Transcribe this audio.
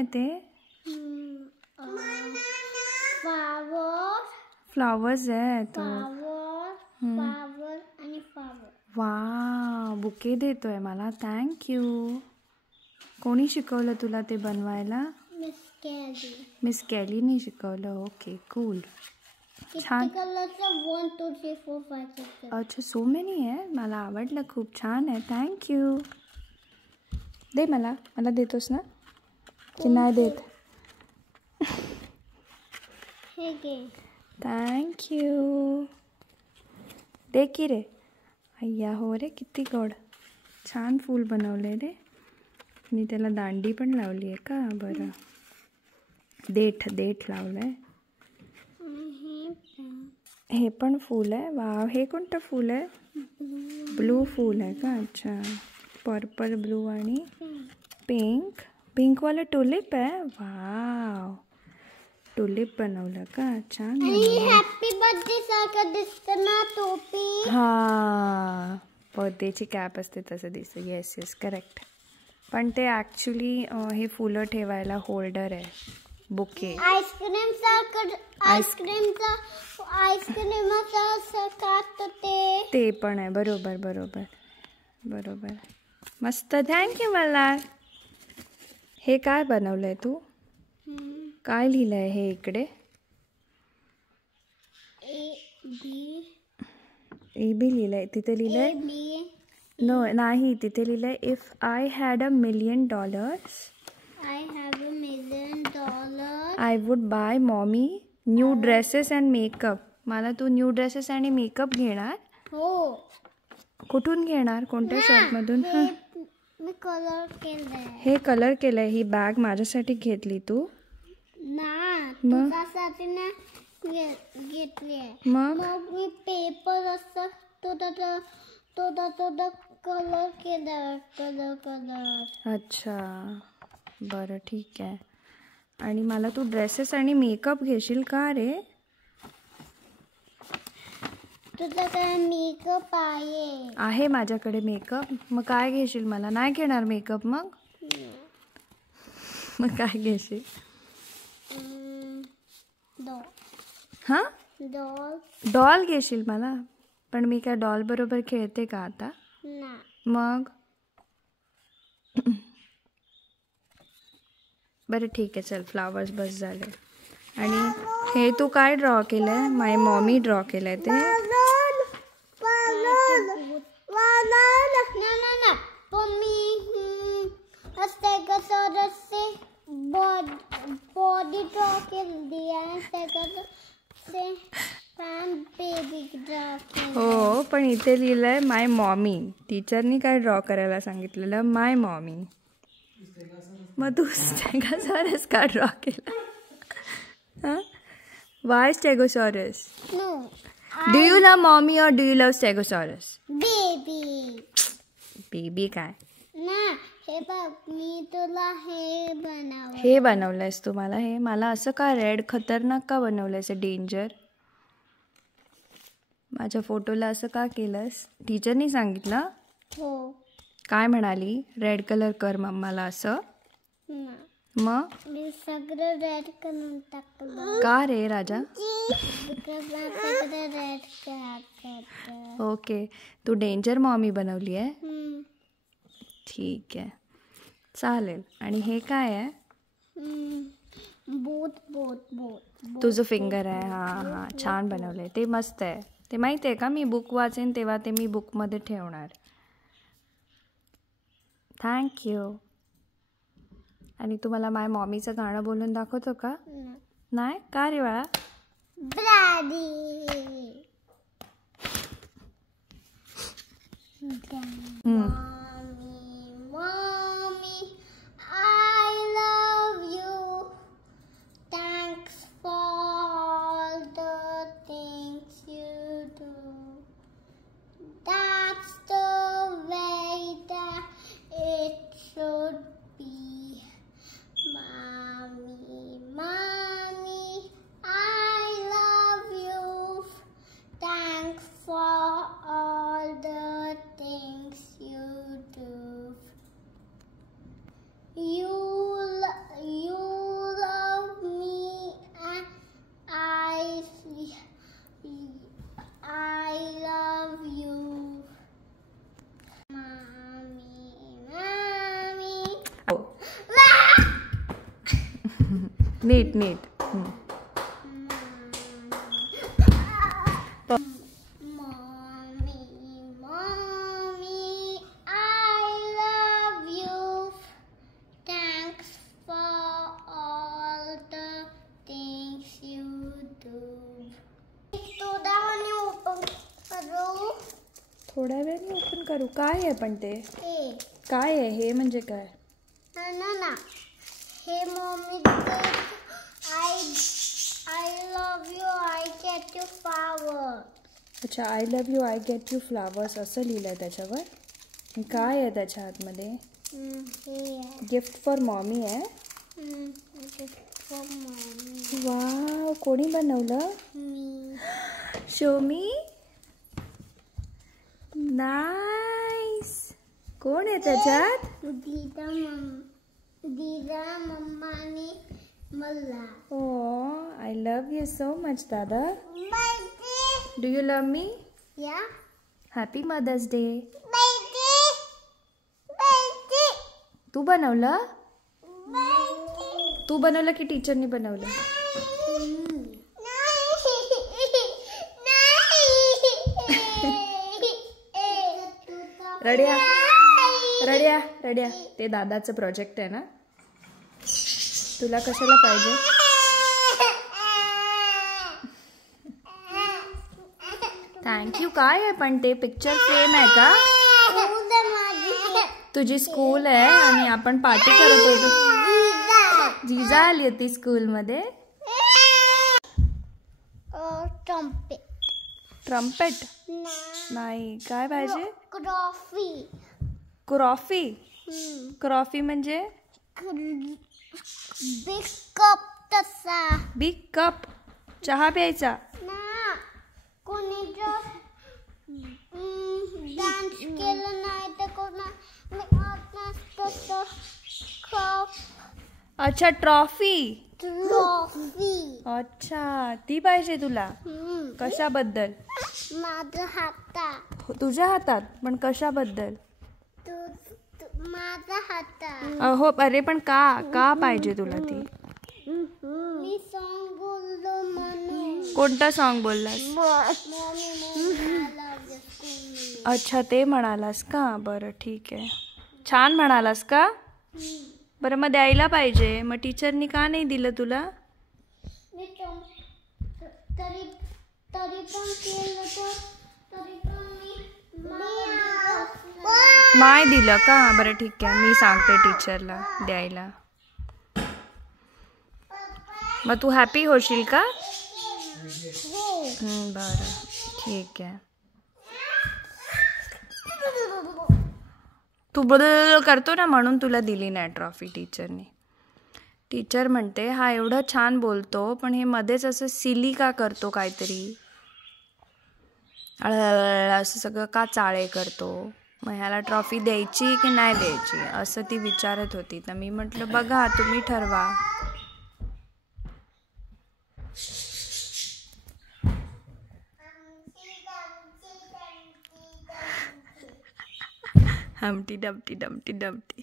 आहे ते? फ्लॉवर्स आहे तो. वा, बुके देतोय मला. थँक्यू. कोणी शिकवलं तुला ते बनवायला? मिस कॅलीने शिकवलं. Okay, cool. छान. अच्छा, सो मेनी आहे. मला आवडलं, खूप छान आहे. थँक्यू. दे मला देतोस ना की नाही देत? थँक्यू. दे की रे. अय्या, हो रे, किती गोड. छान फूल बनवले रे. मी त्याला दांडी पण लावली आहे का? बरं. देठ लावलंय. हे पण फूल आहे. वाव, हे कोणतं फूल आहे? ब्लू फूल आहे का? अच्छा, पर्पल, ब्लू आणि पिंक वाला टुलिप आहे. वाव, टुलिप बनवलं का? छान. हॅपी बर्थडे सारखं दिसतं ना टोपी. हा, बर्थडेची कॅप असते तसं दिसतं. Yes yes, correct. पण ते ॲक्च्युली हे फुलं ठेवायला होल्डर आहे. बुके. ते पण आहे. बरोबर. मस्त. थँक्यू. मला हे काय बनवलंय तू? काय लिहिलंय हे इकडे? ए बी लिहिलंय. तिथे लिहिलंय नाही, तिथे लिहिलंय if I had $1 million I would buy mommy new dresses and makeup. मला तू न्यू ड्रेसेस आणि मेकअप घेणार? हो. कुठून घेणार? कोणत्या शॉपमधून? मी कलर केलंय. हे कलर केलंय. ही बॅग माझ्यासाठी घेतली तू? तुझ्यासाठी ना घेतली. मग मी पेपर असतं तो कलर केला. कलर. अच्छा, बरं, ठीक आहे. आणि मला तू ड्रेसेस आणि मेकअप घेशील का रे? तुझ्याकडे मेकअप आहे माझ्याकडे मेकअप. मग काय घेशील? मला नाही घेणार मेकअप. मग काय घेशील? डॉल घेशील मला? पण मी काय डॉल बरोबर खेळते का आता? मग बरं, ठीक आहे, चल. फ्लावर्स बस झाले. आणि हे तू काय ड्रॉ केलंय? माय मॉमी ड्रॉ केलंय ते. बॉडी ड्रॉ केली आहे. हो, पण इथे लिहिलंय माय मॉमी. टीचरनी काय ड्रॉ करायला सांगितलेलं? My mommy. मग तू स्टेगोसॉरस का ड्रॉ केला? Why stegosaurus? Do you love mommy or do you love stegosaurus? Baby काय? मी तुला हे बनवलंयस तुम्हाला? हे मला असं का रेड खतरनाक का बनवलंयस? डेंजर. माझ्या फोटोला असं का केलंस? टीचरनी सांगितलं? हो. काय म्हणाली? रेड कलर कर मम्माला असं? मग मी सगळं रेड करून टाकलं. का रे राजा? रेड. ओके, तू डेंजर मॉमी बनवली आहे. ठीक आहे, चालेल. आणि हे काय आहे? बोट. तुझं फिंगर आहे. हा, छान बनवलंय ते. मस्त आहे ते. माहिती आहे का? मी बुक वाचेन तेव्हा ते मी बुकमध्ये ठेवणार. थँक्यू. आणि तू मला माय मॉमीचं गाणं बोलून दाखवतो का? नाही का रे बाळा? नीट नीट. थोड्या वेळाने ओपन करू. काय आहे पण ते? काय आहे हे? म्हणजे काय? ना हे mummy I love you, I get you flowers. अच्छा, I love you, I get you flowers असं लिहिलंय त्याच्यावर. काय आहे त्याच्या आतमध्ये? गिफ्ट फॉर मॉमी आहे. Gift for mommy. वाव, कोणी बनवलं? Show me. नाईस. कोण आहे त्याच्यात? दीदा मम्मानी मला. Oh, I love you so much, Dada. Do you love me? Yeah. Happy Mother's Day. तू बनवलं? तू बनवलं की टीचरनी बनवलं? रड्या रड्या रड्या, ते दादाचं प्रोजेक्ट आहे ना. तुला कशाला पाहिजे? थँक्यू. काय आहे पण ते? पिक्चर फ्रेम आहे का? तुझी स्कूल आहे आणि आपण पार्टी करत होतो. जीजा आली होती स्कूलमध्ये. ट्रम्पेट नाही. काय पाहिजे? क्रॉफी. क्रॉफी म्हणजे? Big cup. तसा बिग कप. चहा प्यायचा ना. कोणी जर डान्स केलं नाही तर कप. अच्छा, ट्रॉफी. अच्छा, ती पाहिजे तुला. कशाबद्दल? माझ्या हातात. तुझ्या हातात? पण कशाबद्दल? माझ्या हातात. हो. अरे पण का पाहिजे तुला ती? मी सॉन्ग बोललो म्हणून. कोणता सॉन्ग बोललास? अच्छा, ते म्हणालास का? बरं ठीक आहे. छान म्हणालास का? बरं, मग द्यायला पाहिजे. मग टीचरनी का नाही दिलं तुला? नाही दिलं का? बरं ठीक आहे, मी सांगते टीचरला द्यायला. मग तू हॅपी होशील का? बरं ठीक आहे. तू बदल करतो ना म्हणून तुला दिली नाही ट्रॉफी टीचरने. टीचर म्हणते हा एवढं छान बोलतो पण हे मध्येच असं सिली का करतो, काहीतरी असं सगळं का चाळे करतो, मग ह्याला ट्रॉफी द्यायची की नाही द्यायची असं ती विचारत होती. तर मी म्हटलं बघा तुम्ही ठरवा. हमटी डमटी डमटी डमटी.